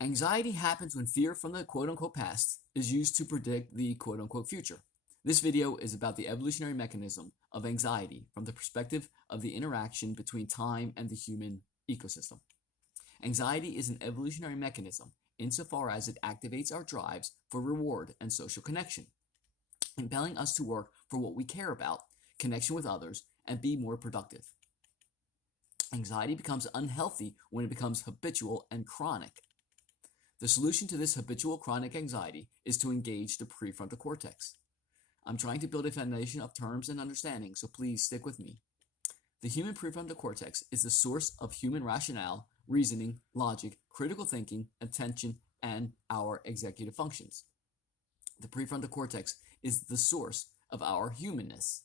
Anxiety happens when fear from the quote unquote past is used to predict the quote unquote future. This video is about the evolutionary mechanism of anxiety from the perspective of the interaction between time and the human ecosystem. Anxiety is an evolutionary mechanism insofar as it activates our drives for reward and social connection, impelling us to work for what we care about, connection with others, and be more productive. Anxiety becomes unhealthy when it becomes habitual and chronic. The solution to this habitual chronic anxiety is to engage the prefrontal cortex. I'm trying to build a foundation of terms and understanding, so please stick with me. The human prefrontal cortex is the source of human rationale, reasoning, logic, critical thinking, attention, and our executive functions. The prefrontal cortex is the source of our humanness.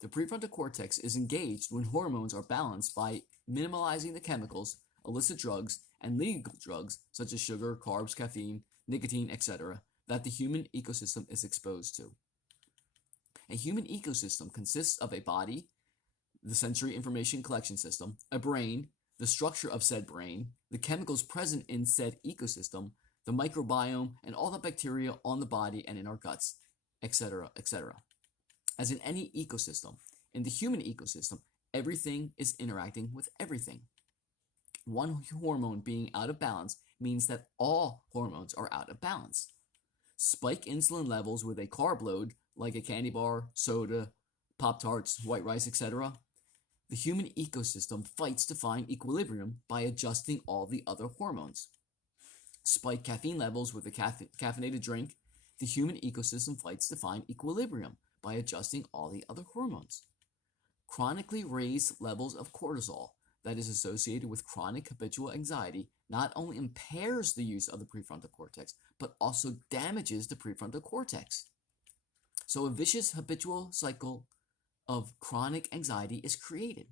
The prefrontal cortex is engaged when hormones are balanced by minimalizing the chemicals, illicit drugs, and legal drugs such as sugar, carbs, caffeine, nicotine, etc., that the human ecosystem is exposed to. A human ecosystem consists of a body, the sensory information collection system, a brain, the structure of said brain, the chemicals present in said ecosystem, the microbiome, and all the bacteria on the body and in our guts, etc., etc. As in any ecosystem, in the human ecosystem, everything is interacting with everything. One hormone being out of balance means that all hormones are out of balance. Spike insulin levels with a carb load, like a candy bar, soda, Pop-Tarts, white rice, etc. The human ecosystem fights to find equilibrium by adjusting all the other hormones. Spike caffeine levels with a caffeinated drink. The human ecosystem fights to find equilibrium by adjusting all the other hormones. Chronically raised levels of cortisol that is associated with chronic habitual anxiety not only impairs the use of the prefrontal cortex, but also damages the prefrontal cortex. So a vicious habitual cycle of chronic anxiety is created.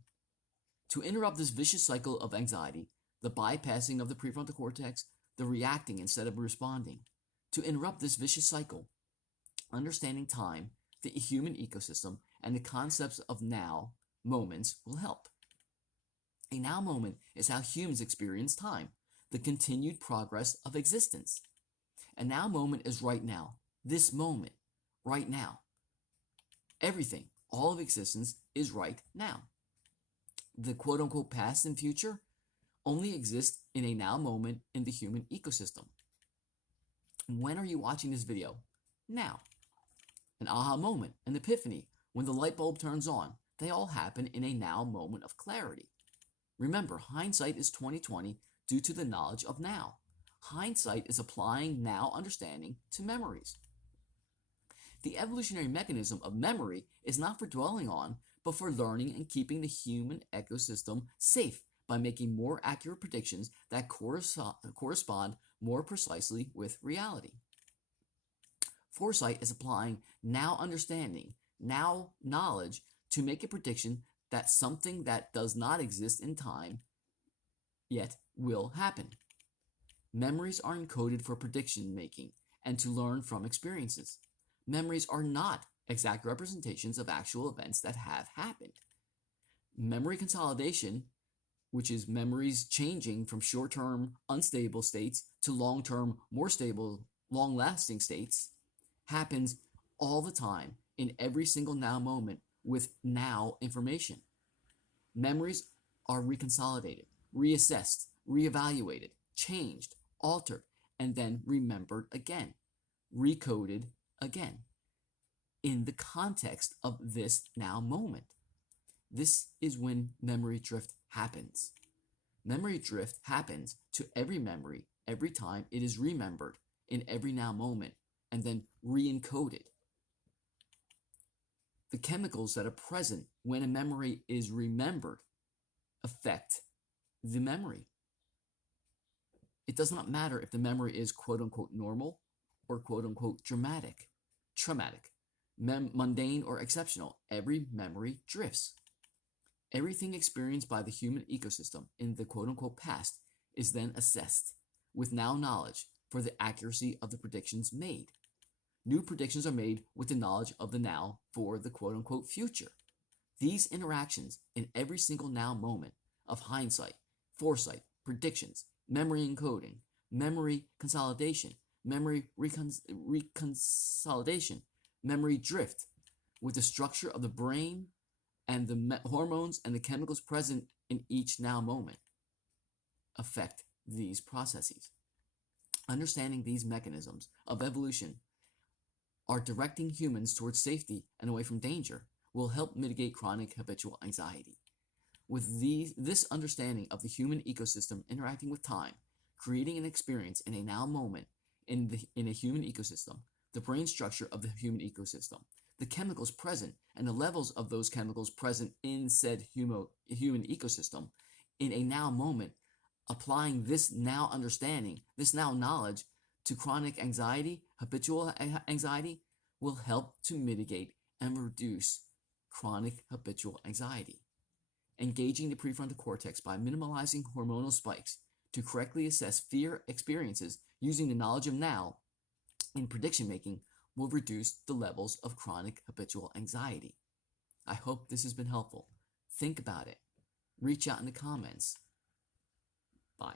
To interrupt this vicious cycle of anxiety, the bypassing of the prefrontal cortex, the reacting instead of responding. To interrupt this vicious cycle, understanding time, the human ecosystem, and the concepts of now, moments, will help. A now moment is how humans experience time, the continued progress of existence. A now moment is right now, this moment, right now. Everything, all of existence, is right now. The quote unquote past and future only exist in a now moment in the human ecosystem. When are you watching this video? Now. An aha moment, an epiphany, when the light bulb turns on, they all happen in a now moment of clarity. Remember, hindsight is 20/20 due to the knowledge of now. Hindsight is applying now understanding to memories. The evolutionary mechanism of memory is not for dwelling on, but for learning and keeping the human ecosystem safe by making more accurate predictions that correspond more precisely with reality. Foresight is applying now understanding, now knowledge to make a prediction that something that does not exist in time yet will happen. Memories are encoded for prediction making and to learn from experiences. Memories are not exact representations of actual events that have happened. Memory consolidation, which is memories changing from short-term unstable states to long-term more stable, long-lasting states, happens all the time in every single now moment with now information. Memories are reconsolidated, reassessed, reevaluated, changed, altered, and then remembered again, recoded again in the context of this now moment. This is when memory drift happens. Memory drift happens to every memory every time it is remembered in every now moment and then re-encoded. The chemicals that are present when a memory is remembered affect the memory. It does not matter if the memory is quote unquote normal or quote unquote traumatic, mundane or exceptional. Every memory drifts. Everything experienced by the human ecosystem in the quote unquote past is then assessed with now knowledge for the accuracy of the predictions made. New predictions are made with the knowledge of the now for the quote unquote future. These interactions in every single now moment of hindsight, foresight, predictions, memory encoding, memory consolidation, memory reconsolidation, memory drift, with the structure of the brain and the hormones and the chemicals present in each now moment affect these processes. Understanding these mechanisms of evolution are directing humans towards safety and away from danger will help mitigate chronic habitual anxiety. With this understanding of the human ecosystem interacting with time, creating an experience in a now moment in a human ecosystem, the brain structure of the human ecosystem, the chemicals present and the levels of those chemicals present in said human ecosystem in a now moment, applying this now understanding, this now knowledge to chronic anxiety, habitual anxiety, will help to mitigate and reduce chronic habitual anxiety. Engaging the prefrontal cortex by minimalizing hormonal spikes to correctly assess fear experiences using the knowledge of now in prediction making will reduce the levels of chronic habitual anxiety. I hope this has been helpful. Think about it. Reach out in the comments. Bye.